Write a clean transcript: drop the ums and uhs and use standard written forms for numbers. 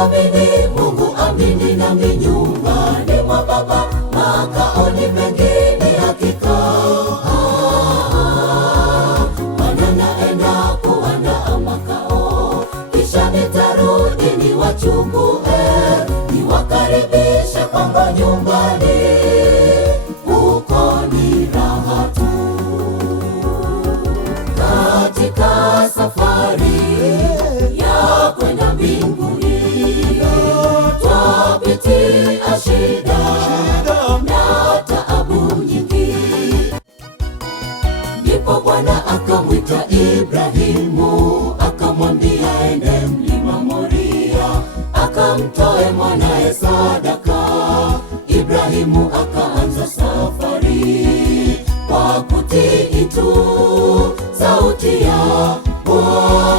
kumwamini Mungu, amini nami nyumbani mwa Baba makao ni mengi, ni hakika. Maana naenda kuandaa makao, kisha nitarudi niwachukue, niwakaribishe kwangu nyumbani. Huko ni raha tu. Katika safari ya kwenda mbinguni, twapitia shida na taabu nyingi. Ndipo Bwana akamwita Ibrahimu, akamwambia ende mlima Moria, akamtoe mwanae sadaka. Ibrahimu akaanza safari kwa kutii tu sauti ya Bwana.